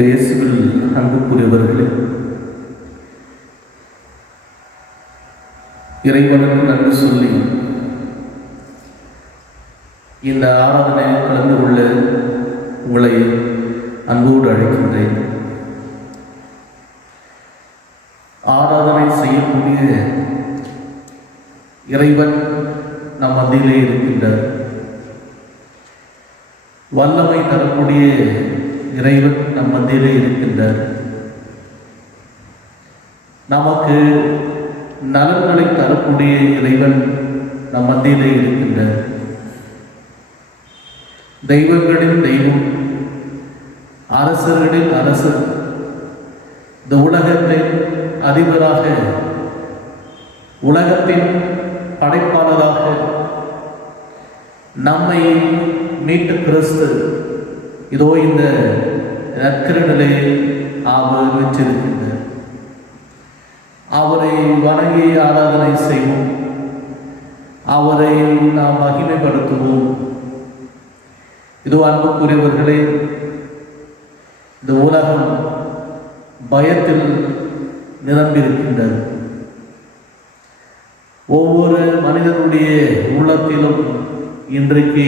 இயேசுவில் அன்புக்குரியவர்களே, இறைவனுக்கு நன்றி சொல்லி இந்த ஆராதனையில் கலந்து கொள்ள உங்களை அன்போடு அழைக்கின்றேன். ஆராதனை செய்யக்கூடிய இறைவன் நம் மத்தியிலே இருக்கின்றார். வல்லமை தரக்கூடிய இறைவன் நம் மத்தியிலே இருக்கின்றார். நமக்கு நலன்களை தரக்கூடிய இறைவன் நம் மத்தியிலே இருக்கின்றார். தெய்வங்களின் தெய்வம், அரசர்களின் அரசர், இந்த உலகத்தின் அதிபராக, உலகத்தின் படைப்பாளராக நம்மை மீட்டு கிறிஸ்து இதோ இந்த நற்கருணையை அவர் வெற்றிருக்கின்றார். அவரை வணங்கி ஆராதனை செய்வோம், அவரை நாம் மகிமைப்படுத்துவோம். இதோ அன்புக்குரியவர்களே, இந்த உலகம் பயத்தில் நிரம்பியிருக்கின்றது. ஒவ்வொரு மனிதனுடைய உள்ளத்திலும் இன்றைக்கு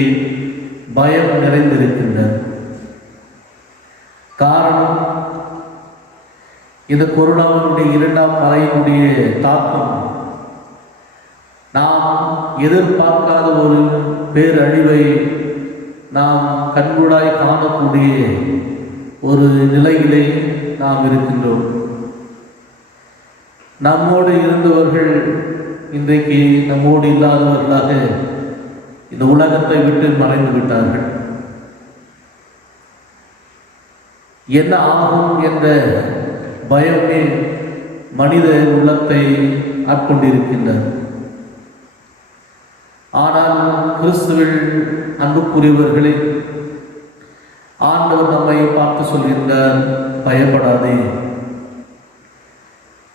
பயம் நிறைந்திருக்கின்றது. காரணம், இந்த கொரோனாவினுடைய 2ஆம் அலையினுடைய தாக்கம் நாம் எதிர்பார்க்காத ஒரு பேரழிவை நாம் கண்கூடாய் காணக்கூடிய ஒரு நிலையிலே நாம் இருக்கின்றோம். நம்மோடு இருந்தவர்கள் இன்றைக்கு நம்மோடு இல்லாதவர்களாக இந்த உலகத்தை விட்டு மறைந்து விட்டார்கள். என்ன ஆகும் என்ற பயமே மனித உள்ளத்தை ஆட்கொண்டிருக்கின்றது. ஆனால் கிறிஸ்துவில் அன்புக்குரியவர்களே, ஆண்டவர் நம்மை பார்த்து சொல்கின்றார், பயப்படாதே,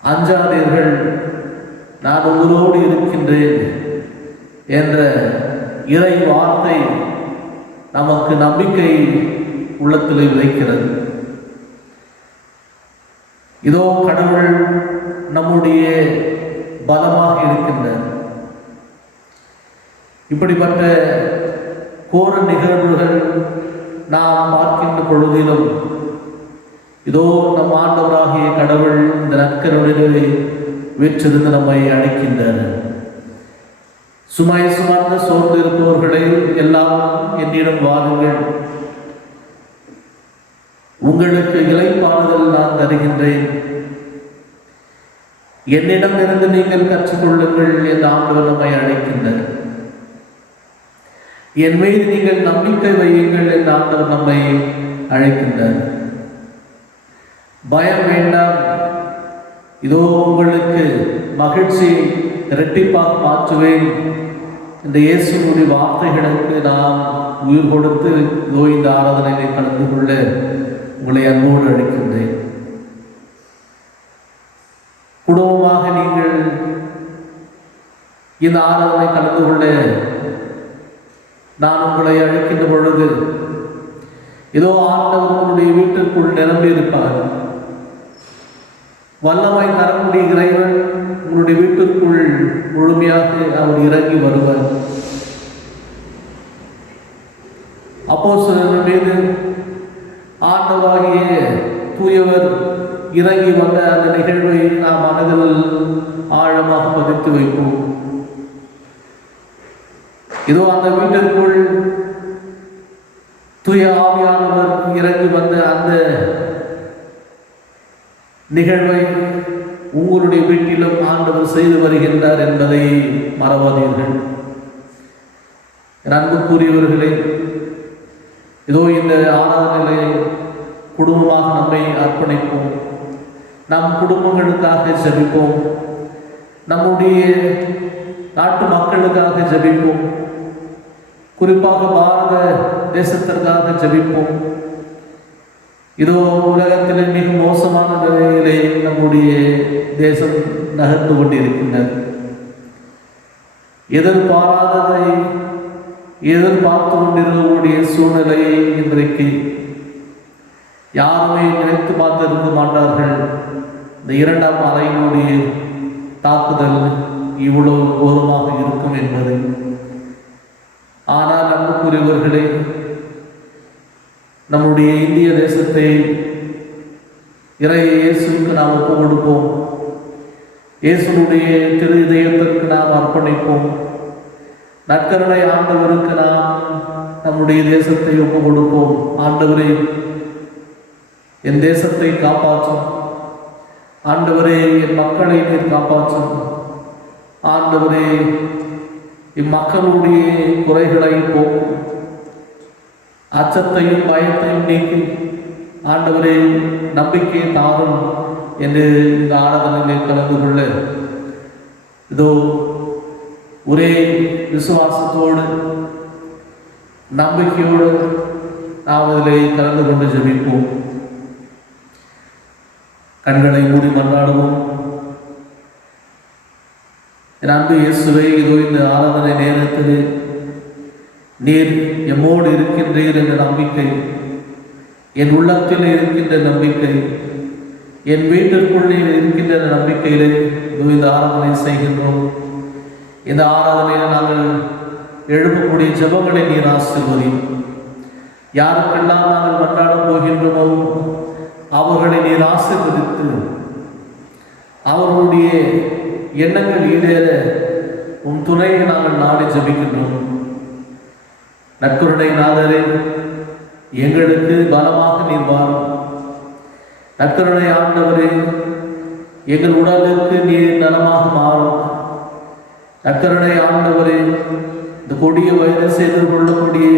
அஞ்சாதீர்கள், நான் உங்களோடு இருக்கின்றேன் என்ற இறை வார்த்தை நமக்கு நம்பிக்கை உள்ளத்தில் விதைக்கிறது. இதோ கடவுள் நம்முடைய பலமாக இருக்கின்றார். இப்படிப்பட்ட கோர நிகழ்வுகள் நாம் பார்க்கின்ற பொழுதிலும் இதோ நம் ஆண்டவராகிய கடவுள் இந்த நற்கருணையை வெற்றிருந்து நம்மை அழைக்கின்றார். சுமை சுமந்து சோர்ந்து இருப்பவர்களை எல்லாம் என்னிடம் வாருங்கள், உங்களுக்கு இளைப்பாறுதல் நான் தருகின்றேன், என்னிடம் இருந்து நீங்கள் கற்றுக்கொள்ளுங்கள் என்று ஆண்டவர் நம்மை அழைக்கின்றார். என் மீது நீங்கள் நம்பிக்கை வையுங்கள் என்று ஆண்டவர் நம்மை அழைக்கின்றார். பயம் வேண்டாம், இதோ உங்களுக்கு மகிழ்ச்சி இரட்டிப்பாக மாற்றுவேன் இந்த இயேசுவின் வார்த்தைகளுக்கு நாம் உயிர் கொடுத்து இதோ இந்த ஆராதனையை கலந்து கொள்ள உங்களை அன்போடு அழைக்கின்றேன். குடும்பமாக நீங்கள் இந்த ஆராதனை கலந்து கொள்ள நான் உங்களை அழைக்கின்ற பொழுது இதோ ஆண்டவர் உங்களுடைய வீட்டிற்குள் நிரம்பி இருப்பார். வல்லமை தரக்கூடிய இறைவன் உங்களுடைய வீட்டிற்குள் முழுமையாக அவர் இறங்கி வருவார். அப்போஸ்தலர்கள் மீது ஆண்டவராகிய தூயவர் இறங்கி வந்த அந்த நிகழ்வை நாம் மனதில் ஆழமாக பதித்து வைப்போம். இதோ அந்த வீட்டிற்குள் தூய ஆவியானவர் இறங்கி வந்த அந்த நிகழ்வை உங்களுடைய வீட்டிலும் ஆண்டவர் செய்து வருகின்றார் என்பதை மறவாதீர்கள். அன்புக்குரியவர்களே, இதோ இந்த ஆராதனையை குடும்பமாக நம்மை அர்ப்பணிப்போம். நம் குடும்பங்களுக்காக ஜெபிப்போம், நம்முடைய நாட்டு மக்களுக்காக ஜெபிப்போம், குறிப்பாக பாரத தேசத்திற்காக ஜெபிப்போம். இதோ உலகத்திலே மிக மோசமான நிலையிலே நம்முடைய தேசம் நகர்ந்து கொண்டிருக்கின்றது. எதிர்பாராததை எதிர்பார்த்து கொண்டிருக்கக்கூடிய சூழ்நிலையை இன்றைக்கு யாருமே நினைத்து பார்த்திருக்க மாட்டார்கள் இந்த இரண்டாம் அலையினுடைய தாக்குதல் இவ்வளவு கோரமாக இருக்கும் என்பதை. ஆனால் அன்புக்குரியவர்களே, நம்முடைய இந்திய தேசத்தை இயேசுவுக்கு நாம் ஒப்பு கொடுப்போம். இயேசுடைய திரு இதயத்திற்கு நாம் அர்ப்பணிப்போம். நற்கருணை ஆண்டவருக்கு நாம் நம்முடைய தேசத்தை ஒப்பு கொடுப்போம். ஆண்டவரே, என் தேசத்தை காப்பாற்றும். ஆண்டவரே, என் மக்களை நீர் காப்பாற்றும். ஆண்டவரே, இம்மக்களுடைய குறைகளை போக்கும். அச்சத்தையும் பயத்தையும் நீக்கி ஆண்டவரே நம்பிக்கையை தாரும் என்று இந்த ஆராதனையிலே கலந்து கொள்ள இதோ ஒரே விசுவாசத்தோடு நம்பிக்கையோடு நாம் இதிலே கலந்து கொண்டு ஜெபிப்போம். கண்களை மூடி மன்றாடுவோம். என் அன்பு இயேசுவே, இதோ இந்த ஆராதனை நேரத்தில் நீர் எம்மோடு இருக்கின்றீர் என்ற நம்பிக்கை, என் உள்ளத்தில் இருக்கின்ற நம்பிக்கை, என் வீட்டிற்குள்ளே இருக்கின்ற நம்பிக்கையிலே இதோ இந்த ஆராதனை செய்கின்றோம். இந்த ஆராதனையில் நாங்கள் எழுப்பக்கூடிய ஜெபங்களை நீர் ஆசீர்வதி. யாருக்கெல்லாம் நாங்கள் மன்றாடப் போகின்றோமோ அவர்களை நீர் ஆசீர்வதித்து அவர்களுடைய எண்ணங்கள் ஈடேற உன் துணையை நாங்கள் நாடி ஜெபிக்கின்றோம். நற்கருணை நாதரே, எங்களுக்கு பலமாக நீர் வாரும். நற்கருணை ஆண்டவரே, எங்கள் உடலுக்கு நீர் நலமாக மாறும். நற்கருணை ஆண்டவரே, இந்த கொடிய வைரஸ் எதிர்கொள்ளக்கூடிய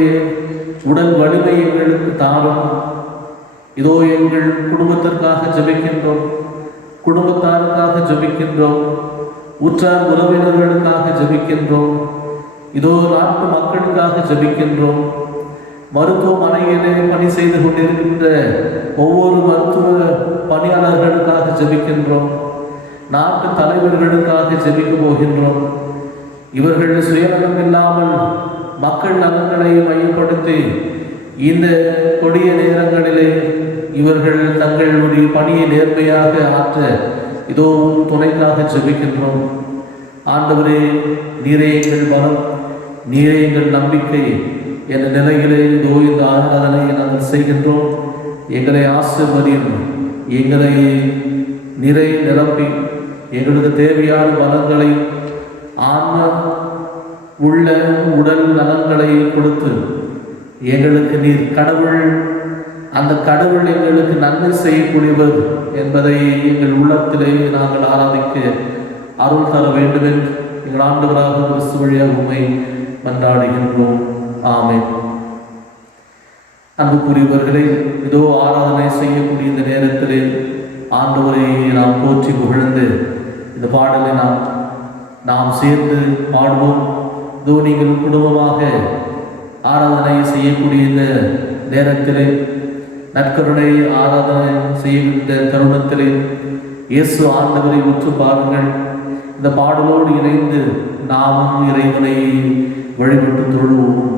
உடல் வலிமை எங்களுக்கு தாரும். இதோ எங்கள் குடும்பத்திற்காக ஜெபிக்கின்றோம், குடும்பத்தாருக்காக ஜெபிக்கின்றோம், உற்றார் உறவினர்களுக்காக ஜெபிக்கின்றோம். இதோ நாட்டு மக்களுக்காக ஜெபிக்கின்றோம். மருத்துவமனையிலே பணி செய்து கொண்டிருக்கின்ற ஒவ்வொரு மருத்துவ பணியாளர்களுக்காக ஜெபிக்கின்றோம். நாட்டு தலைவர்களுக்காக ஜெபிக்க போகின்றோம். இவர்கள் சுயநலம் இல்லாமல் மக்கள் நலன்களை மையப்படுத்தி இந்த கொடிய நேரங்களிலே இவர்கள் தங்களுடைய பணியை நேர்மையாக ஆற்ற இதோ துணைக்காக ஜெபிக்கின்றோம். ஆண்டவரே, நீரே எங்கள் பலம், நீரே எங்கள் நம்பிக்கை என்ற நிலையிலே இதோ இந்த ஆராதனையை நாங்கள் செய்கின்றோம். எங்களை ஆசீர்வதியும், எங்களை நிரப்பி எங்களுக்கு தேவையான பலங்களை, ஆன்ம உள்ள உடல் நலன்களை கொடுத்து எங்களுக்கு நீர் கடவுள், அந்த கடவுள் எங்களுக்கு நன்மை செய்யக்கூடியவர் என்பதை எங்கள் உள்ளத்திலே நாங்கள் ஆராதிக்க அருள் தர வேண்டும் என்று எங்கள் ஆண்டவராக கிறிஸ்து வழியாக உம்மை மன்றாடுகின்றோம். ஆமென். அன்புக்குரியவர்களே, இதோ ஆராதனை செய்யக்கூடிய இந்த நேரத்திலே ஆண்டவரை நாம் போற்றி புகழ்ந்து இந்த பாடலை நாம் சேர்ந்து பாடுவோம். இதோ நீங்கள் குடும்பமாக ஆராதனை செய்யக்கூடிய இந்த நேரத்திலே, நற்கருணை ஆராதனை செய்கின்ற தருணத்திலே இயேசு ஆண்டவரை உற்று பாருங்கள். இந்த பாடலோடு இணைந்து நாமும் இறைவனை வழிபட்டு தொழுவோம்.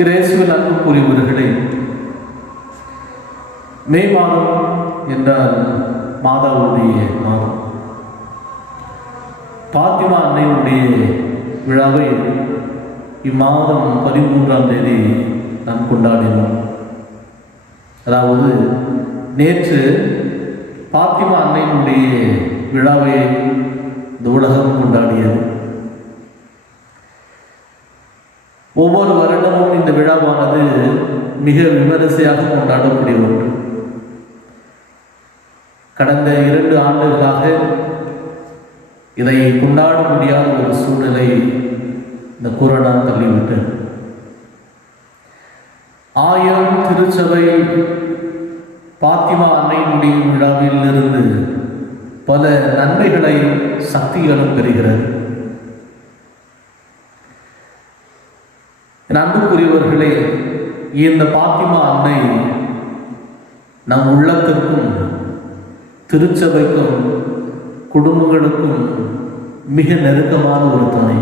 இயேசுவில் அன்புக்குரியவர்களே, மே மாதம் என்றால் மாதாவுடைய மாதம். பாத்திமா அன்னையுடைய விழாவை இம்மாதம் 13ஆம் தேதி நாம் கொண்டாடினோம். அதாவது நேற்று பாத்திமா அன்னையினுடைய விழாவை இந்த உலகம் கொண்டாடியது. ஒவ்வொரு வருடமும் இந்த விழாவானது மிக விமரிசையாக கொண்டாடக்கூடிய ஒன்று. கடந்த 2 ஆண்டுகளாக இதை கொண்டாட முடியாத ஒரு சூழ்நிலை இந்த கொரோனா தள்ளிவிட்டது. 1000 திருச்சபை பாத்திமா அன்னையினுடைய விழாவில் இருந்து பல நன்மைகளை சக்திகளும் பெறுகிறது. அன்புக்குரியவர்களே, இந்த பாத்திமா அன்னை நம் உள்ளத்திற்கும் திருச்சபைக்கும் குடும்பங்களுக்கும் மிக நெருக்கமான ஒரு தாய்.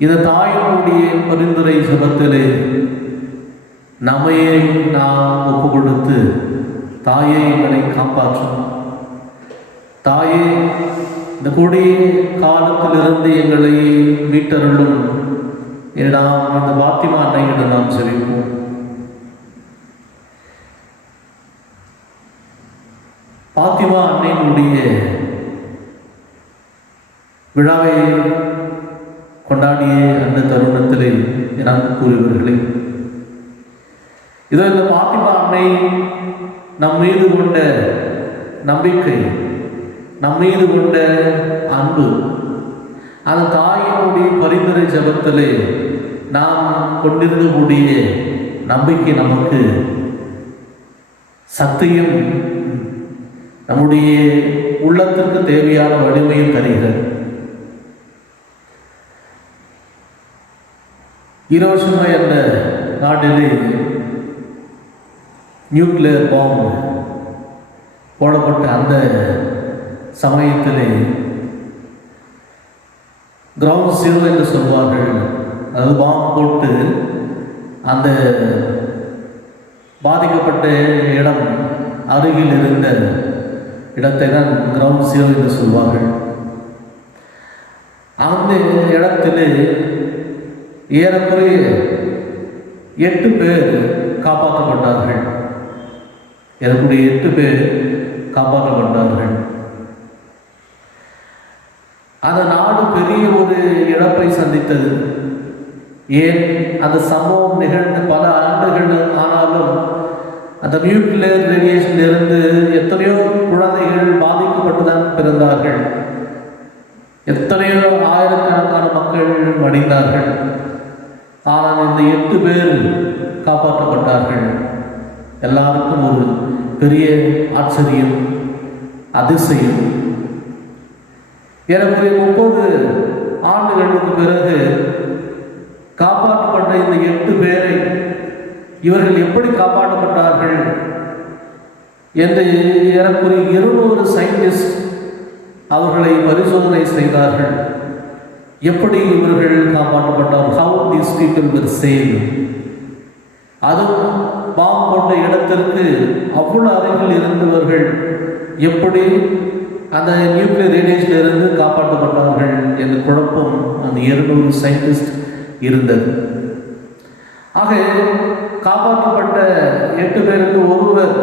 இந்த தாயினுடைய பரிந்துரை ஜெபத்திலே நம்மையே நாம் ஒப்பு கொடுத்து, தாயே எங்களை காப்பாற்றும், தாயே இந்த கொடிய காலத்திலிருந்து எங்களை மீட்டருளும் நாம் இந்த பாத்திமா அன்னையிடம் நாம் செவிப்போம். பாத்திமா அன்னையினுடைய விழாவை கொண்டாடிய அந்த தருணத்திலே நான் கூறுவர்களே, இதோ இந்த பாத்திமா அன்னை நம் மீது கொண்ட நம்பிக்கை, நம் மீது கொண்ட அன்பு, அந்த தாயினுடைய பரிந்துரை ஜெபத்திலே நாம் கொண்டிருக்கக்கூடிய நம்பிக்கை நமக்கு சக்தியும் நம்முடைய உள்ளத்திற்கு தேவையான வலிமையும் தருகிறது. ஹிரோஷிமா என்ற நாட்டிலே நியூக்ளியர் பாம்பு போடப்பட்ட அந்த சமயத்திலே கிரவுண்ட் ஜீரோ என்று சொல்வார்கள். அதாவது பாம்பு போட்டு அந்த பாதிக்கப்பட்ட இடம் அருகில் இருந்த இடத்தை தான் கிரவுண்ட் ஜீரோ என்று சொல்வார்கள். அந்த இடத்திலே ஏறக்குறைய 8 பேர் காப்பாற்றப்பட்டார்கள். ஏறக்குறைய 8 பேர் காப்பாற்றப்பட்டார்கள். அந்த நாடு பெரிய ஒரு இழப்பை சந்தித்தது. ஏன், அந்த சம்பவம் நிகழ்ந்து பல ஆண்டுகள் ஆனாலும் அந்த நியூக்ளியர் ரேடியேஷன் இருந்து எத்தனையோ குழந்தைகள் பாதிக்கப்பட்டுதான் பிறந்தார்கள். எத்தனையோ ஆயிரக்கணக்கான மக்கள் மடிந்தார்கள். ஆனால் இந்த 8 பேர் காப்பாற்றப்பட்டார்கள். எல்லாருக்கும் ஒரு பெரிய ஆச்சரியம், அதிசயம். ஏறக்குறைய 30 ஆண்டுகளுக்கு பிறகு காப்பாற்றப்பட்ட இந்த 8 பேரை இவர்கள் எப்படி காப்பாற்றப்பட்டார்கள் என்று ஏறக்குறைய 200 சயின்டிஸ்ட் அவர்களை பரிசோதனை செய்தார்கள். எப்படி இவர்கள் காப்பாற்றப்பட்டார்கள்? How these people were saved. அதுவும் பாம்பு போட்ட இடத்திற்கு அவ்வளவு அருகில் இருந்தவர்கள் எப்படி அந்த நியூக்ளியர் ரேடியேஷன் இருந்து காப்பாற்றப்பட்டார்கள் என்ற குழப்பம் அந்த 200 சயின்டிஸ்ட் இருந்தது. ஆக காப்பாற்றப்பட்ட 8 பேருக்கு ஒருவர்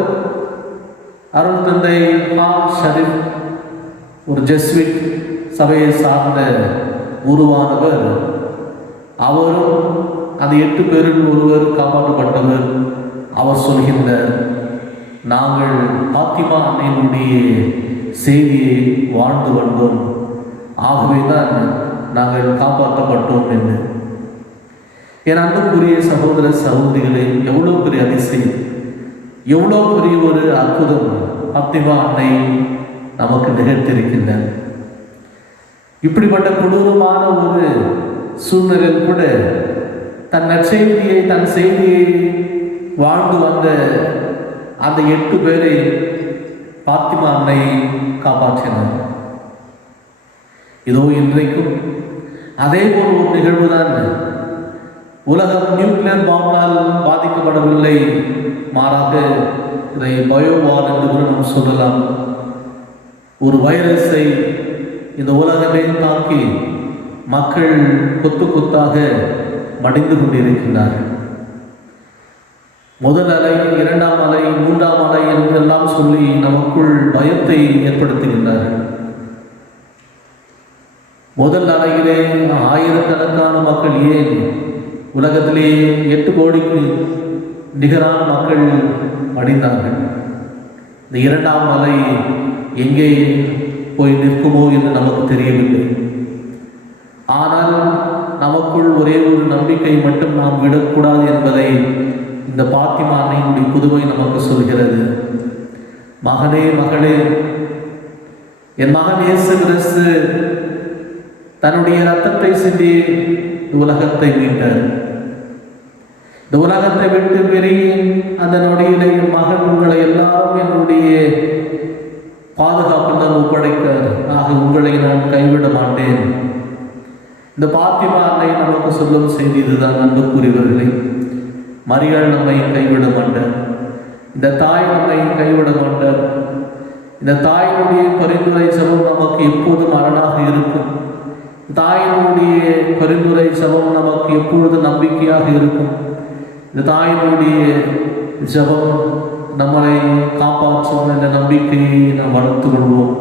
அருள் தந்தை ஹால் ஷரீப், ஒரு ஜெஸ்விட் சபையை சார்ந்த குருவானவர். அவரும் அந்த 8 பேரில் ஒருவர் காப்பாற்றப்பட்டவர். அவர் சொல்கின்றார், நாங்கள் பாத்திமா அன்னையினுடைய செய்தியை வாழ்ந்து வந்தோம், ஆகவேதான் நாங்கள் காப்பாற்றப்பட்டோம் என்று. என் அன்புக்குரிய சகோதர சகோதரிகளே, எவ்வளோ பெரிய அதிசயம், எவ்வளோ பெரிய ஒரு அற்புதம் பாத்திமா அன்னை நமக்கு நிகழ்த்திருக்கின்றன. இப்படிப்பட்ட கொடூரமான ஒரு சூழ்நிலையில் கூட தன் நற்செய்தியை, தன் செய்தியை வாழ்ந்து வந்த அந்த 8 பேரை பாத்திமா அன்னை காப்பாற்றினார். இதோ இன்றைக்கும் அதே போல் ஒரு நிகழ்வுதான். உலகம் நியூக்ளியர் பாம்பினால் பாதிக்கப்படவில்லை, மாறாக இதை பயோவார் என்று கூட நாம் சொல்லலாம். ஒரு வைரஸை இந்த உலகமே தாக்கி மக்கள் கொத்து கொத்தாக மடிந்து கொண்டிருக்கின்றார்கள். முதல் அலை, 2ஆம் அலை, 3ஆம் அலை என்றெல்லாம் சொல்லி நமக்குள் பயத்தை ஏற்படுத்துகின்றார்கள். முதல் அலையிலே ஆயிரக்கணக்கான மக்கள், ஏன் உலகத்திலே 8 கோடிக்கு நிகரான மக்கள் மடிந்தார்கள். இந்த 2ஆம் அலை எங்கே போய் நிற்குமோ என்று நமக்கு தெரியவில்லை. ஆனால் நமக்குள் ஒரே ஒரு நம்பிக்கை மட்டும் நாம் விடக்கூடாது என்பதை இந்த பாத்திமா அன்னையினுடைய புதுமை நமக்கு சொல்கிறது. மகனே, மகளே, என் மகன் இயேசு கிறிஸ்து தன்னுடைய ரத்தத்தை சிந்தி இந்த உலகத்தை மீட்டார். இந்த உலகத்தை விட்டு பெருகி அந்த நொடியிலே என் மகன் உங்களை எல்லாரும் என்னுடைய பாதுகாப்பு தான் ஒப்படைத்தார், ஆக உங்களை நான் கைவிட மாட்டேன். இந்த பாத்திமா அன்னை நமக்கு சொல்லும் செய்தி இதுதான். அன்புக்குரியவர்களே, மரியாள் நம்மை கைவிட மாட்டார், இந்த தாய் நம்மை கைவிட மாட்டார். இந்த தாயினுடைய பரிந்துரை ஜெபம் நமக்கு எப்போதும் அரணாக இருக்கும். தாயினுடைய பரிந்துரை ஜெபம் நமக்கு எப்பொழுது நம்பிக்கையாக இருக்கும். இந்த தாயினுடைய ஜெபம் நம்மளை காப்பாற்றும் என்ற நம்பிக்கையை நாம் வளர்த்து கொள்வோம்.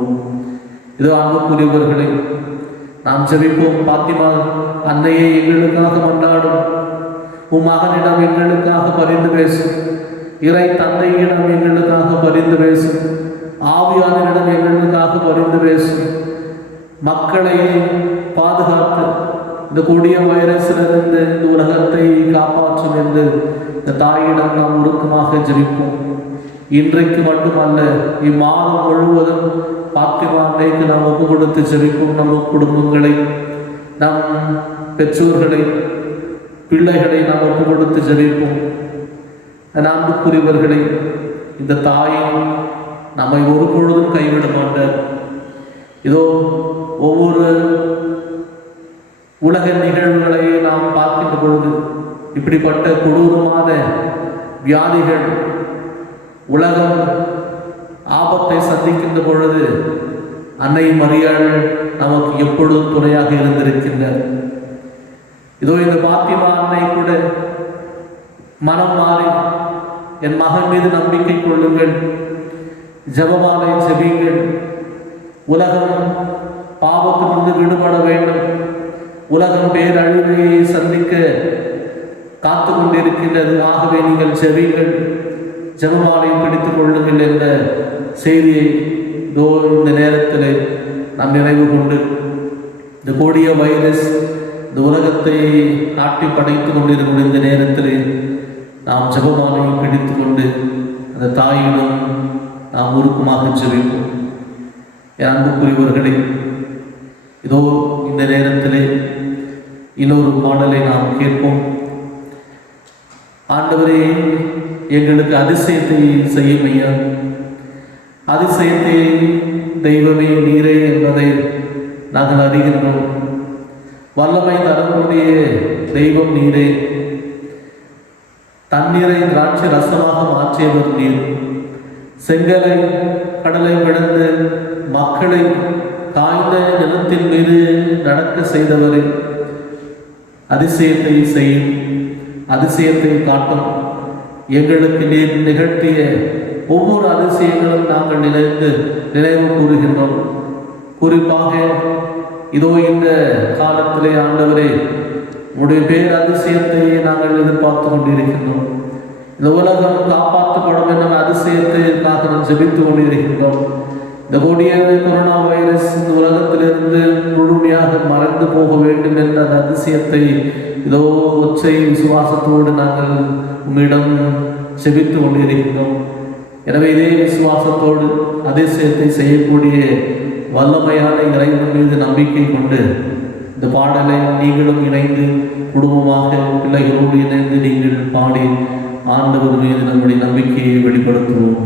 இதோ அன்புக்குரியவர்களை, நாம் ஜெபிப்போம். பாத்திமா அன்னையை எங்களுக்காக கொண்டாடும். உம் மகனிடம் எங்களுக்காக பரிந்து பேசும். இறை தந்தையிடம் எங்களுக்காக பரிந்து பேசும். ஆவியானவரிடம் எங்களுக்காக பரிந்து பேசும். மக்களை பாதுகாத்து இந்த கொடிய வைரஸிலிருந்து இந்த உலகத்தை காப்பாற்றும் என்று இந்த தாயிடம் நாம் உருக்கமாக ஜெபிப்போம். இன்றைக்கு மட்டுமல்ல, இம்மாதம் முழுவதும் பாத்திமா அன்னைக்கு நாம் ஒப்பு கொடுத்து ஜெபிப்போம். நம்ம குடும்பங்களை, நம் பெற்றோர்களை, பிள்ளைகளை நாம் ஒப்பு கொடுத்து ஜெபிப்போம். அன்புக்குரியவர்களை, இந்த தாயை நம்மை ஒரு பொழுதும் கைவிட மாட்டார். இதோ ஒவ்வொரு உலக நிகழ்வுகளை நாம் பார்க்கின்ற பொழுது இப்படிப்பட்ட கொடூரமான வியாதிகள், உலகம் ஆபத்தை சந்திக்கின்ற பொழுது அன்னை மரியாள் நமக்கு எப்பொழுதும் துணையாக இருந்திருக்கின்றார். இதோ இந்த பாத்திமா அன்னை கூட மனம் மாறி, என் மகன் மீது நம்பிக்கை கொள்ளுங்கள், ஜெபமாலை ஜெபியுங்கள், உலகம் பாவத்திலிருந்து விடுபட வேண்டும், உலகம் பேரழிவை சந்திக்க காத்து கொண்டிருக்கின்றது, ஆகவே நீங்கள் ஜெபியுங்கள், ஜெபமாலை பிடித்துக் கொள்ளுங்கள் என்ற செய்தியை இந்த நேரத்தில் நாம் நினைவு கொண்டு, இந்த கொடிய வைரஸ் இந்த உலகத்தை நாட்டி படைத்து கொண்டிருக்கிற இந்த நேரத்தில் நாம் ஜெபமாலையை பிடித்து கொண்டு அந்த தாயிடம் நாம் உருக்கமாக ஜெபிப்போம். என் அன்புக்குரியவர்களே, இதோ இந்த நேரத்திலே இன்னொரு பாடலை நாம் கேட்போம். ஆண்டவரே, எங்களுக்கு அதிசயத்தை செய்யும் ஐயா, அதிசயத்தை தெய்வமே நீரே என்பதை நாங்கள் அறிகின்றோம். வல்லமை தரக்கூடிய தெய்வம் நீரே. தண்ணீரை திராட்சை ரசமாக மாற்றியவர் நீர். செங்கலை கடலை விழுந்து மக்களை காய்ந்த நிலத்தின் மீது நடக்க செய்தவரை அதிசயத்தை செய்யும், அதிசயத்தை காட்டும். எங்களுக்கு நீர் நிகழ்த்திய ஒவ்வொரு அதிசயங்களும் நாங்கள் நினைவு கூறுகின்றோம். குறிப்பாக இதோ இந்த காலத்திலே ஆண்டவரே, உடைய பேர் அதிசயத்தை நாங்கள் எதிர்பார்த்து கொண்டிருக்கின்றோம். இந்த உலகம் காப்பாற்றப்படும் என்னும் அதிசயத்திற்காக நாம் ஜெபித்து கொண்டிருக்கின்றோம். இந்த கொடிய கொரோனா வைரஸ் இந்த உலகத்திலிருந்து முழுமையாக மறைந்து போக வேண்டும் என்ற அந்த அதிசயத்தை இதோ ஒற்றை விசுவாசத்தோடு நாங்கள் உம்மிடம் ஜெபித்து கொண்டிருக்கின்றோம். எனவே இதே விசுவாசத்தோடு அதிசயத்தை செய்யக்கூடிய வல்லமையான இறைவன் மீது நம்பிக்கை கொண்டு இந்த பாடலை நீங்களும் இணைந்து குடும்பமாக பிள்ளைகளோடு இணைந்து நீங்கள் பாடி ஆண்டவர் மீது நம்முடைய நம்பிக்கையை வெளிப்படுத்துவோம்.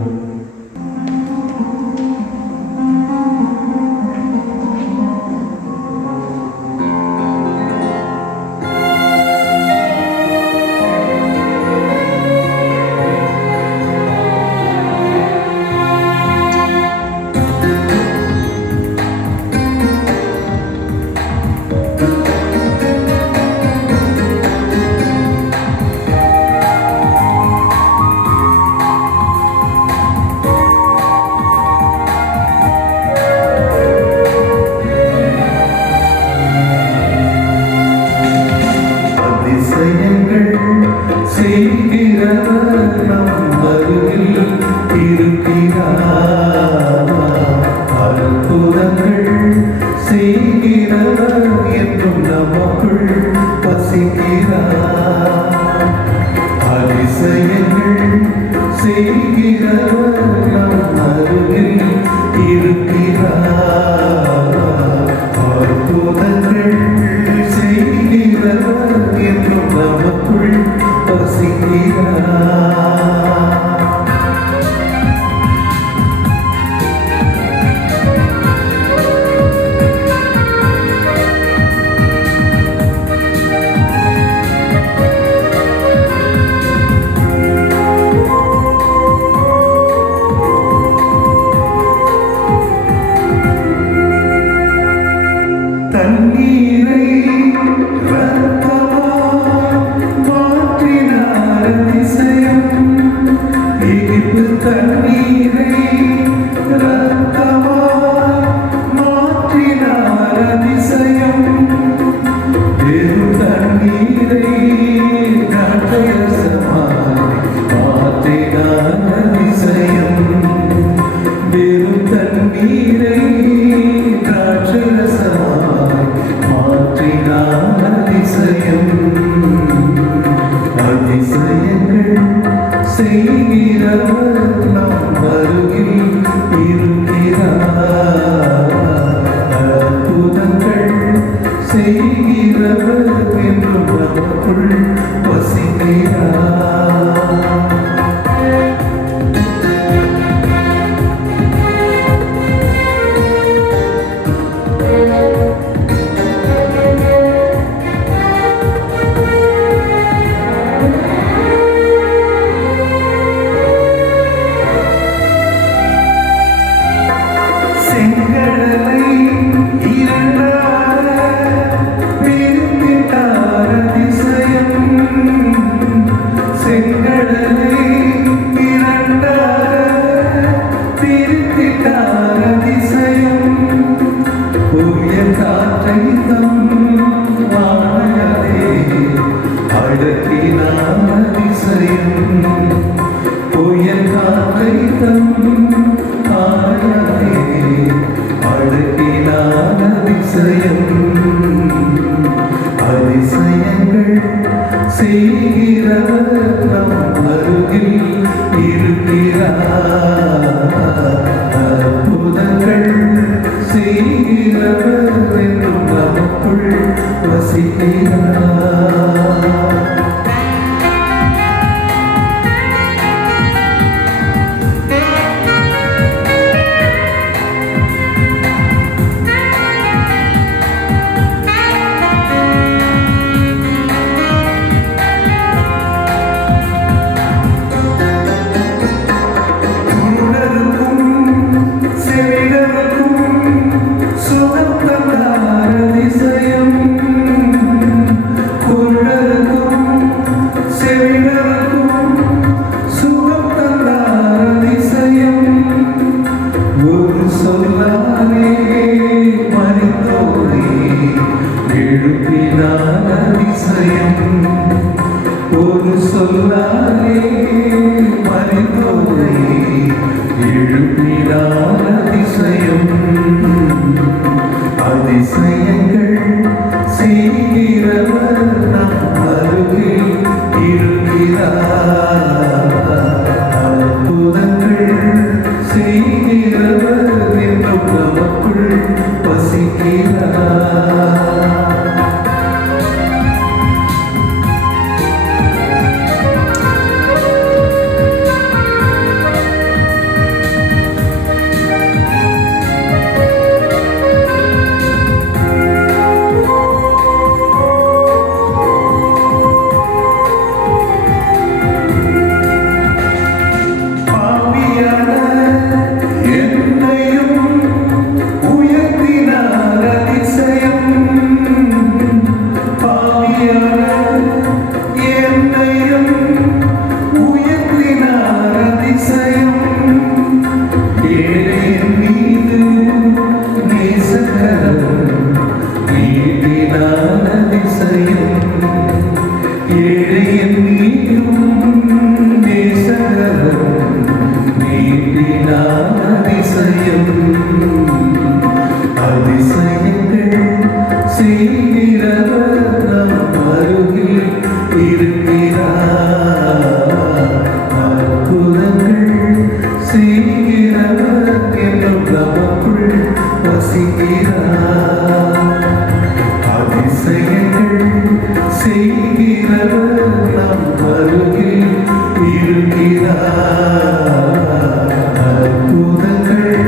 செய்கிறவர் நம் அருகில் இருக்கிறார். வசிக்கிறார். அதிசயங்கள் செய்கிறவர் நம் அருகில் இருக்கிறார். அற்புதங்கள்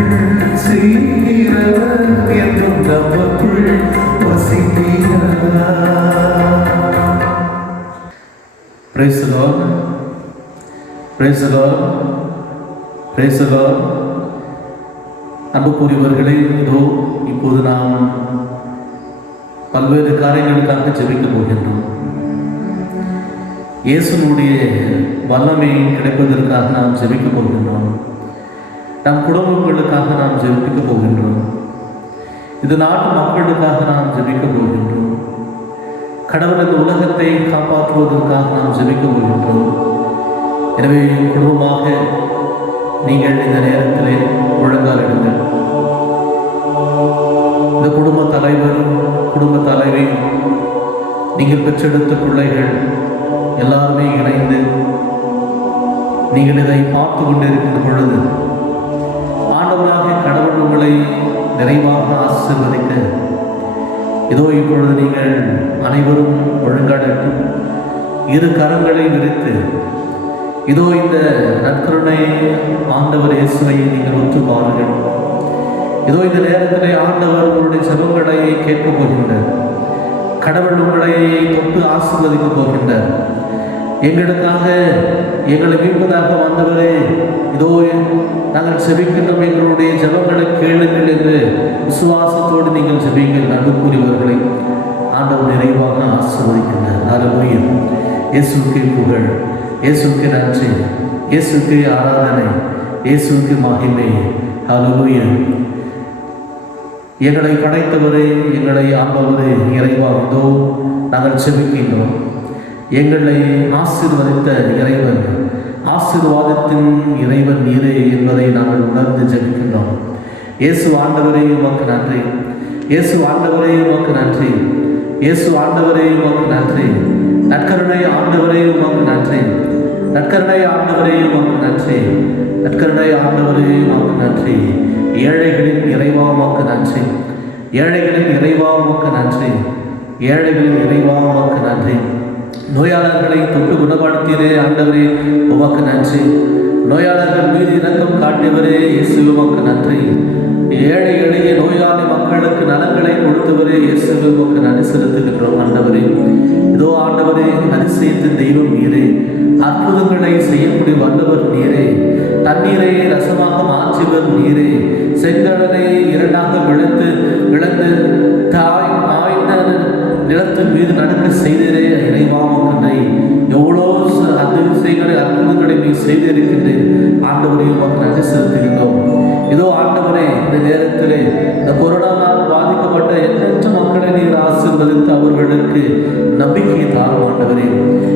செய்கிறவர் என்றும் நமக்குள் வசிக்கிறார். Praise the Lord. Praise the Lord. Praise the Lord. அன்புக்குரியவர்களே, இதோ இப்போது நாம் பல்வேறு காரியங்களுக்காக ஜெபிக்க போகின்றோம். இயேசுனுடைய வல்லமை கிடைப்பதற்காக நாம் ஜெபிக்க போகின்றோம். நம் குடும்பங்களுக்காக நாம் ஜெபிக்க போகின்றோம். இது நாட்டு மக்களுக்காக நாம் ஜெபிக்க போகின்றோம். கடவுள் இந்த உலகத்தை காப்பாற்றுவதற்காக நாம் ஜெபிக்க போகின்றோம். எனவே குடும்பமாக நீங்கள் இந்த நேரத்திலே முழங்கால் எடுங்கள். இந்த குடும்ப தலைவர், குடும்ப தலைவி, நீங்கள் பெற்றெடுத்த பிள்ளைகள் எல்லாருமே இணைந்து நீங்கள் இதை பார்த்து கொண்டிருக்கின்ற பொழுது ஆண்டவராக கடவுள் உங்களை நிறைவாக ஆசீர்வதிக்க இதோ இப்பொழுது நீங்கள் அனைவரும் ஒழுங்காடட்டு இரு கரங்களை விரித்து இதோ இந்த நற்கருணை ஆண்டவர் இயேசுவை நீங்கள் ஒத்து பாருங்கள். இதோ இந்த நேரத்திலே ஆண்டவர் உங்களுடைய ஜெபங்களை கேட்கப் போகின்றார். கடவுள் உங்களை தொட்டு ஆசீர்வதிக்கப் போகின்றார். எங்களுக்காக எங்களை மீட்பதாக வந்தவரே, இதோ நாங்கள் ஜெபிக்கின்றோம், எங்களுடைய ஜெபங்களை கேளுங்கள் என்று விசுவாசத்தோடு நீங்கள் ஜெபிங்கள். அன்புக்குரியவர்களை ஆண்டவர் நிறைவாக ஆசீர்வதிக்கின்றார். ஹல்லேலூயா. இயேசுவுக்கே புகழ், இயேசுவுக்கு நன்றி, இயேசுவுக்கு ஆராதனை, இயேசுவுக்கு மகிமை. ஹல்லேலூயா. எங்களை படைத்தவரே, எங்களை ஆண்டவரே, இறைவா, இதோ நாங்கள் ஜெபிக்கின்றோம். எங்களை ஆசீர்வதித்த இறைவன், ஆசீர்வாதத்தின் இறைவன் நீரே என்பதை நாங்கள் உணர்ந்து ஜெபிக்கின்றோம். இயேசு ஆண்டவரே உமக்கு நன்றி, இயேசு ஆண்டவரே உமக்கு நன்றி, இயேசு ஆண்டவரே உமக்கு நன்றி. நற்கருணை ஆண்டவரே உமக்கு நன்றி, நற்கருணை ஆண்டவரே உமக்கு நன்றி, நற்கருணை ஆண்டவரே உமக்கு நன்றி. ஏழைகளின் இறைவா உமக்கு நன்றி, ஏழைகளின் இறைவா உமக்கு நன்றி, ஏழைகளின் இறைவா உமக்கு நன்றி. நோயாளர்களை தொட்டு குணப்படுத்தியதே ஆண்டவரே உமக்கு நன்றி. நோயாளர்கள் மீது இரக்கம் காட்டியவரே இயேசு உமக்கு நன்றி. ஏழை எளிய நோயாளி மக்களுக்கு நலன்களை கொடுத்தவரே இயேசு உமக்கு நன்றி செலுத்துகின்றோம். ஆண்டவரே, இதோ ஆண்டவரே, அதிசயத்தின் தெய்வம் நீரே, அற்புதங்களை செய்யக்கூடிய வல்லவர் நீரே, தண்ணீரை ரசமாக மாற்றிவர் நீரே, செங்கடலை இரண்டாக விழுந்து தாய் ஆய்ந்த நிலத்தின் மீது நடக்க செய்தரே இறைவா உமக்கு எவ்வளோ அதிசயங்களை அற்புதங்களை நீ செய்திருக்கின்றேன். ஆண்டவரே உமக்கு நன்றி செலுத்துகின்றோம். இதோ ஆண்டவரே, இந்த நேரத்திலே இந்த கொரோனாவால் பாதிக்கப்பட்ட எண்ணற்ற மக்களை நீர் ஆசீர்வதித்து அவர்களுக்கு நம்பிக்கையை தாரும். ஆண்டவரே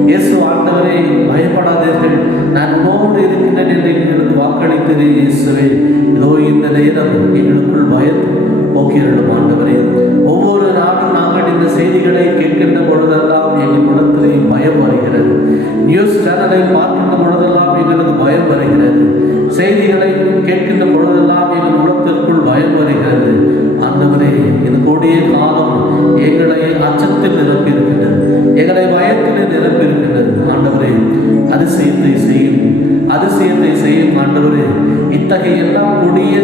இயேசு ஆண்டவரே, பயப்படாதீர்கள், நான் உன்னோடு இருக்கின்றேன் என்று எங்களுக்கு வாக்களித்ததே இயேசுவே. இதோ இந்த நேரம் எங்களுக்குள் பயம் போக்கிரலும். ஆண்டவரே, ஒவ்வொரு நாளும் நாங்கள் இந்த செய்திகளை கேட்கின்ற பொழுதெல்லாம் எங்கள் குணத்திலே பயம் வருகிறது. நியூஸ் சேனலை பார்க்கின்ற பொழுதெல்லாம் எங்களுக்கு பயம் வருகிறது. செய்திகளை கேட்கின்ற பொழுதெல்லாம் எங்கள் குணத்திற்குள் பயம் வருகிறது. ஆண்டவரே, இந்த கொடிய காலம் எங்களை அச்சத்தில் நிரப்பியிருக்கின்றது, எங்களை பயத்தில் நிரப்பியிருக்கின்றது. ஆண்டவரே, அதிசயத்தை செய்யும், அதிசயத்தை செய்யும். ஆண்டவரே, இத்தகைய எல்லாம் கொடிய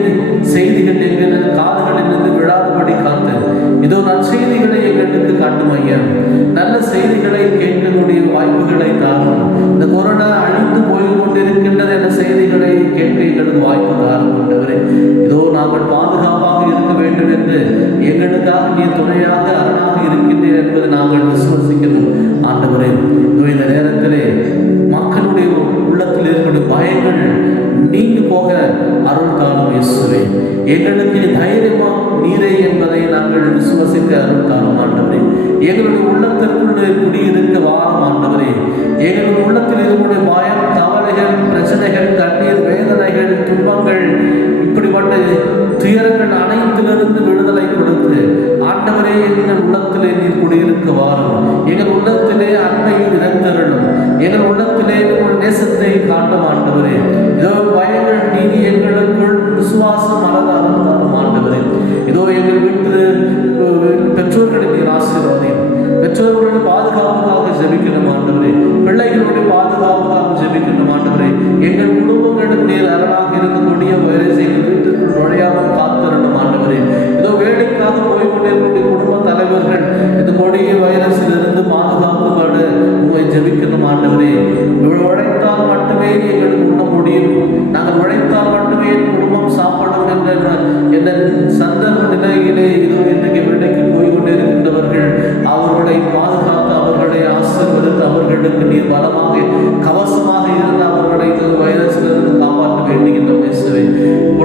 செய்திகள் எங்கள் காதுகளிலிருந்து விழாதபடி காத்து இதோ நற்செய்திகளை எங்களுக்கு காட்டும் ஐயா. நல்ல செய்திகளை கேட்கக்கூடிய வாய்ப்புகளை தாரும். இந்த கொரோனா அழிந்து போய் கொண்டிருக்கின்றது என்ற செய்திகளை கேட்க எங்களுக்கு வாய்ப்பு தாரும். ஆண்டவரே, இதோ நாங்கள் பாதுகாப்பாக இருக்க வேண்டும் என்று எங்களுக்காக நீ துணையாக அரணாக இருக்கின்றீர் என்பதை நாங்கள் விசுவசிக்கிறோம். ஆண்டவரே, இந்த நேரத்திலே மக்களுடைய உள்ளத்தில் ஏற்படும் பயங்கள் நீங்கி போக அருள் தாரும். இயேசுவே, எங்களுக்கு தைரியமா நீரே என்பதை நாங்கள் விசுவசிக்க அருள் தாரும். ஆண்டவரே, எங்களுடைய உள்ளத்திற்குள்ளே குடியிருக்க வாரம். ஆண்டவரே, எங்களுடைய உள்ளத்தில் இருக்கக்கூடிய பயம், கவலைகள், பிரச்சனைகள், கண்ணீர், வேதனைகள், துன்பங்கள், இப்படிப்பட்ட துயரங்கள் அனைத்திலிருந்து விடுதலை கொடுத்து ஆண்டவரே, எங்கள் உள்ளத்திலே நீர் குடியிருக்க வாரும். எங்கள் உள்ளத்திலே அன்பை நிரந்தரணும். எங்கள் உள்ளத்திலே உங்கள் நேசத்தை காட்டும். ஆண்டவரே, இதோ பயங்கள் நீங்கி எங்களுக்குள் விசுவாசம் அழகாரும். ஆண்டவரே,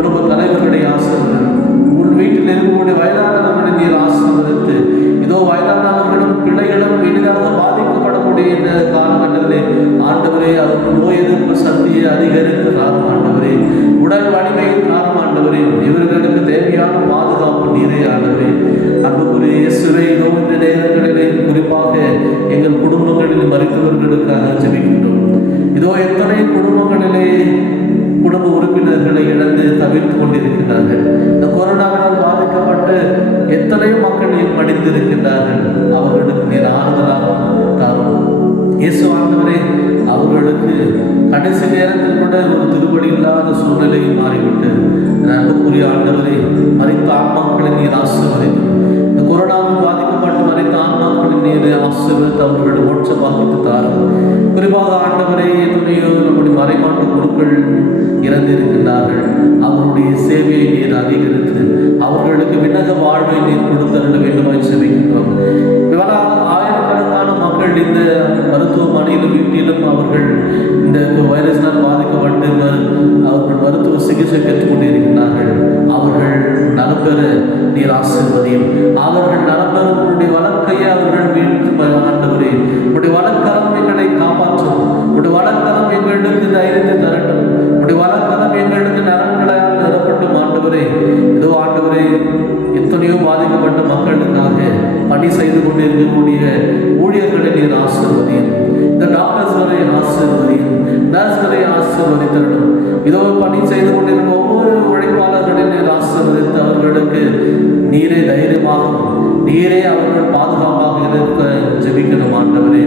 குடும்ப தலைவர்களை ஆசீர்வதித்து, உங்கள் வீட்டில் இருக்கக்கூடிய வயதானவர்களை நீர் ஆசீர்வதித்து, இதோ வயதானவர்களும் பிள்ளைகளும் எளிதாக பாதிக்கப்படக்கூடிய இந்த காலகட்டத்திலே ஆண்டவரே அவர்கள் நோய் எதிர்ப்பு சக்தியை அதிகரித்து தாரும் ஆண்டவரே, உடல் வலிமையை தாரும் ஆண்டவரே, இவர்களுக்கு தேவையான பாதுகாப்பு நீரே ஆண்டவரே. அன்புக்குரிய இயேசுவே, இதோ இந்த நேரங்களிலே குறிப்பாக எங்கள் குடும்பங்களில் மறித்தவர்களுக்காக ஜெபிக்கின்றோம். இதோ எத்தனை குடும்பங்களிலே குடும்ப உறுப்பினர்களை இழந்து தவிர்த்து கொண்டிருக்கிறார்கள். இந்த கொரோனாவினால் பாதிக்கப்பட்டு எத்தனையோ மக்கள் மடிந்திருக்கின்றார்கள். அவர்களுக்கு நீர் ஆறுதலாக தாரும் இயேசு ஆண்டவரே. அவர்களுக்கு கடைசி நேரத்தில் கூட ஒரு திருப்படி இல்லாத சூழ்நிலையும் மாறிவிட்டு, அன்புக்குரிய ஆண்டவரே, மறித்த ஆன்மாக்களை நீர் ஆசீர்வதித்து, இந்த கொரோனாவில் பாதிக்கப்பட்டு மறித்த ஆன்மாக்களின் நீர் ஆசீர்வதித்து அவர்களுடைய மோட்ச பாக்கியத்தை தாரும். குறிப்பாக ஆண்டவரே, எத்தனையோ நம்முடைய மறைமாட்டு குருக்கள் இறந்திருக்கின்றார்கள். அவருடைய சேவையை நீர் அதிகரித்து அவர்களுக்கு விண்ணக வாழ்வை நீர் கொடுத்தருள வேண்டுமாய் செபிக்கின்றோம். ஆயிரக்கணக்கான மக்கள் இந்த மருத்துவமனையிலும் வீட்டிலும் அவர்கள் இந்த வைரஸினால் பாதிக்கப்பட்டு அவர்கள் மருத்துவ சிகிச்சை பெற்றுக் கொண்டிருக்கிறார்கள். அவர்கள் நலம் பெற நீர் ஆசீர்வதியும். அவர்கள் நலம் பெற உங்களுடைய வழக்கையை அவர்கள் வீழ்த்து ஆண்டவரே, உங்களுடைய வழக்கரம் எங்களை காப்பாற்றும். உங்களுடைய வழக்கரம் எங்களுக்கு தைரியத்தை தரட்டும். உங்களுடைய வழக்கரம் எங்களுக்கு நலன்களால் நிரப்பட்டும் ஆண்டவரே. இதோ ஆண்டவரே, எத்தனையோ பாதிக்கப்பட்ட மக்களுக்காக பணி செய்து கொண்டிருக்கக்கூடிய ஊழியர்களை நீர் ஆசீர்வதியும். இந்த டாக்டர்ஸ்களை ஆசீர்வதியும், நர்ஸ்களை ஆசீர்வதித்தரணும். இதோ பணி செய்து கொண்டிருக்கிற ஒவ்வொரு உழைப்பாளர்களை நீர் ஆசீர்வதித்து அவர்களுக்கு நீரே தைரியமாகவும் நீரே அவர்கள் பாதுகாப்பாக இருக்க ஜெபிக்கணும் ஆண்டவரே.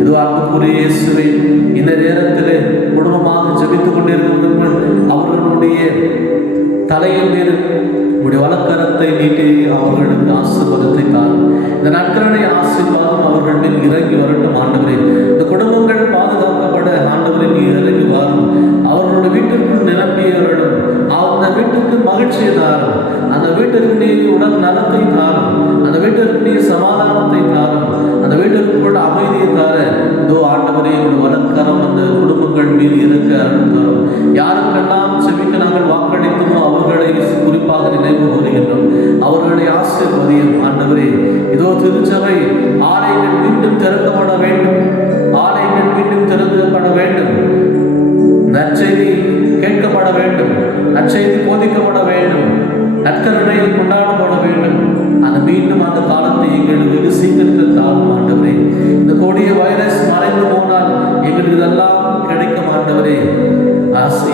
இதோ அன்புக்குரிய இயேசுவே, இந்த நேரத்தில் குடும்பமாக ஜெபித்துக் கொண்டிருக்கிறவர்கள் அவர்களுடைய தலையின் மீது உடைய வழக்கரத்தை நீட்டி அவர்களுக்கு ஆசீர்வாதத்தை தாரும். இந்த நற்கருணை ஆசீர்வாதம் அவர்கள் மேல் இறங்கி வரட்டும் ஆண்டவரே. இந்த குடும்பங்கள் பாதுகாக்கப்பட ஆண்டவரை நீ இறங்கி வாரும். அவர்களுடைய வீட்டிற்குள் நிரம்பியவர்களும் அந்த வீட்டுக்கு மகிழ்ச்சியை தாரும். அந்த வீட்டிற்கு நீ உடல் நலத்தை தாரும். அந்த வீட்டிற்கு நீ சமாதானத்தை தாரும். அந்த வீட்டிற்கு கூட அமைதியை தார இதோ ஆண்டவரே, ஒரு வழக்கரம் அந்த குடும்பங்கள் மீது இருக்க அருள் தரும். யாருக்கெல்லாம் செவிக்க நாங்கள் வாக்களித்தோமோ அவர்களை குறிப்பாக நினைவு கூறுகின்றோம். அவர்களை ஆசீர்வதியும் ஆண்டவரே. இதோ திருச்சபை ஆலயங்கள் மீண்டும் திறக்கப்பட வேண்டும். ஆலயங்கள் மீண்டும் திறக்கப்பட வேண்டும். நற்செய்தி கேட்கப்பட வேண்டும். நற்செய்தி போதிக்கப்பட வேண்டும். நற்கருணை கொண்டாடப்பட வேண்டும். அந்த மீண்டும் அந்த காலத்தை எங்களுக்கு வெகு சீக்கிரத்தில் தாரும் ஆண்டவரே. இந்த கொடிய வைரஸ் மறைந்து போனால் எங்களுக்கு இதெல்லாம் கிடைக்கும் ஆண்டவரே.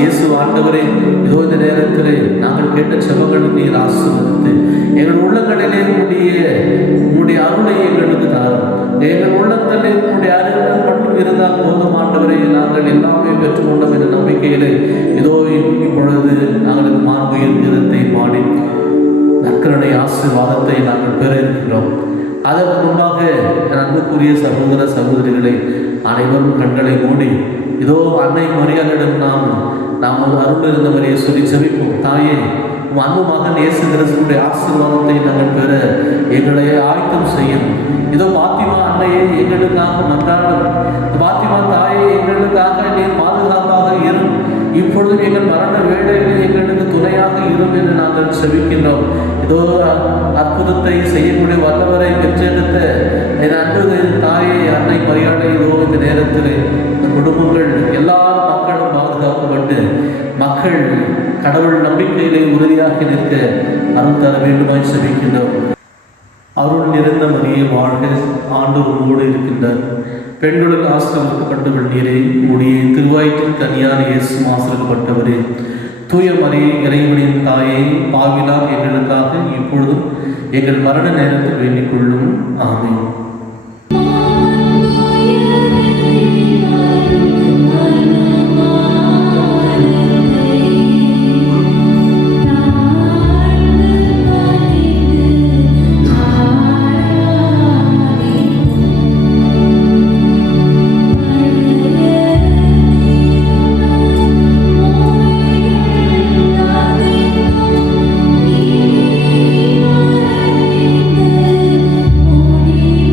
இயேசு ஆண்டவரே, இதோ இந்த நேரத்திலே நாங்கள் கேட்ட செபங்களை நீர் ஆசீர்வதித்து எங்கள் உள்ளங்களிலே உங்களுடைய அருளை எங்களுக்கு தாரும். எங்கள் உள்ளத்திலே உங்களுடைய அருள் மட்டும் இருந்தால் போதும் ஆண்டவரே. நாங்கள் எல்லாமே பெற்றுக்கொண்டோம் என்ற நம்பிக்கையிலே இதோ இப்பொழுது நாங்கள் மாண்புயிர் கீதத்தை பாடி நற்கருணை ஆசீர்வாதத்தை நாங்கள் பெற இருக்கிறோம். அதற்கு முன்பாக அன்புக்குரிய சகோதர சகோதரிகளை அனைவரும் கண்களை மூடி இதோ அன்னை மரியாதையிடம் நாம் ஒரு அருள் இருந்த மாதிரியை சொல்லி செபிப்போம். தாயே, உன் அன்பு மகன் இயேசு கிறிஸ்துவினுடைய ஆசீர்வாதத்தை நாங்கள் பெற எங்களை ஆயத்தம் செய்யும். இதோ பாத்திமா அன்னையை எங்களுக்காக மன்றாடும். பாத்திமா தாயை எங்களுக்காக நீர் பாதுகாப்பாக இரும். இப்பொழுதும் எங்கள் மரண வேளையில் எங்களுக்கு துணையாக இரும் என்று நாங்கள் செபிக்கின்றோம். இதோ அற்புதத்தை செய்யக்கூடிய வல்லவரை பெற்றெடுத்த என் அன்பு தாயை அன்னை மரியாதை, இதோ இந்த நேரத்தில் இந்த குடும்பங்கள் எல்லா மக்களும் பாதுகாக்கப்பட்டு மக்கள் கடவுள் நம்பிக்கையிலே உறுதியாக நிற்க அருள் தர வேண்டுமாய் செபிக்கின்றோம். அருள் நிறைந்த மரியே வாழ்க, ஆண்டவர் உம்மோடு இருக்கின்றார். பெண்களுக்கு ஆசீர்வதிக்கப்பட்டவள் நீரே, உடைய திருவயிற்றின் கனியான இயேசு ஆசீர்வதிக்கப்பட்டவரே. தூய மரியே, இறைவனின் தாயே, பாவிலார் எங்களுக்காக இப்பொழுதும் எங்கள் மரண நேரத்தில் வேண்டிக் கொள்ளும். ஆமென். Thank you.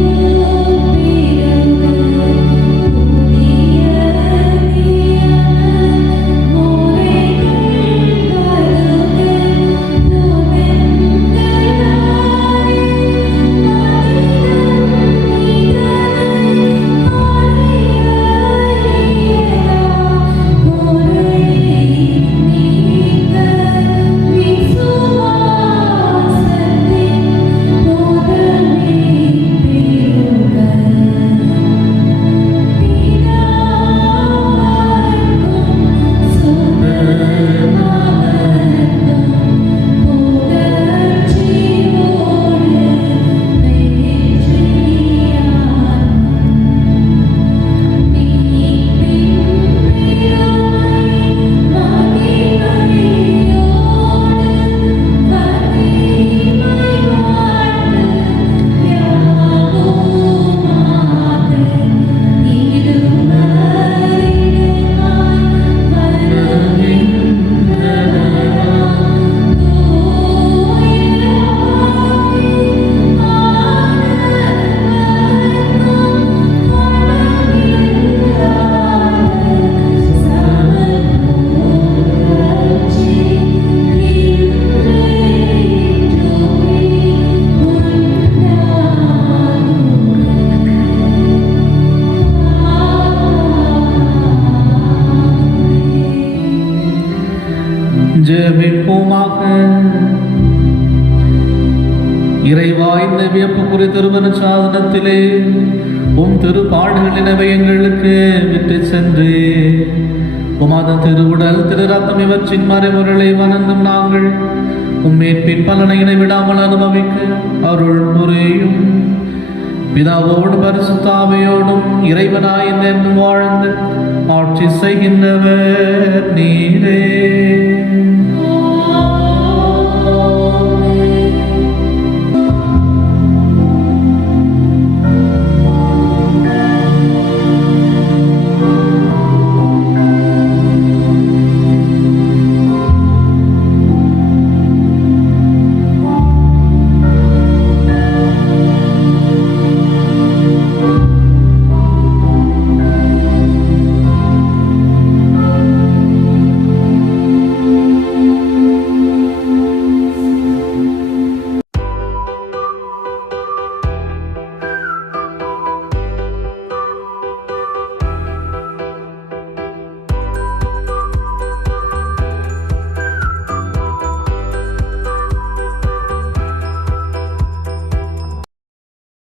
ஜெபிப்போமாக. இறைவா, இந்த வியப்புக்குரிய திருமண சாதனத்திலே திருப்பாடுகளினவை எங்களுக்கு விட்டு சென்று உமது திருவுடல் திரு ரத்தம் இவற்றின் மறைமுறைகளை வணங்கும் நாங்கள் உம்மேற்பின் பலனை விடாமல் அனுபவிக்க அருள் புரியும். பிதாவோடு பரிசுத்தாவையோடும் இறைவனாய் என்றும் வாழ்ந்து ஆட்சி செய்கின்றவர் நீரே.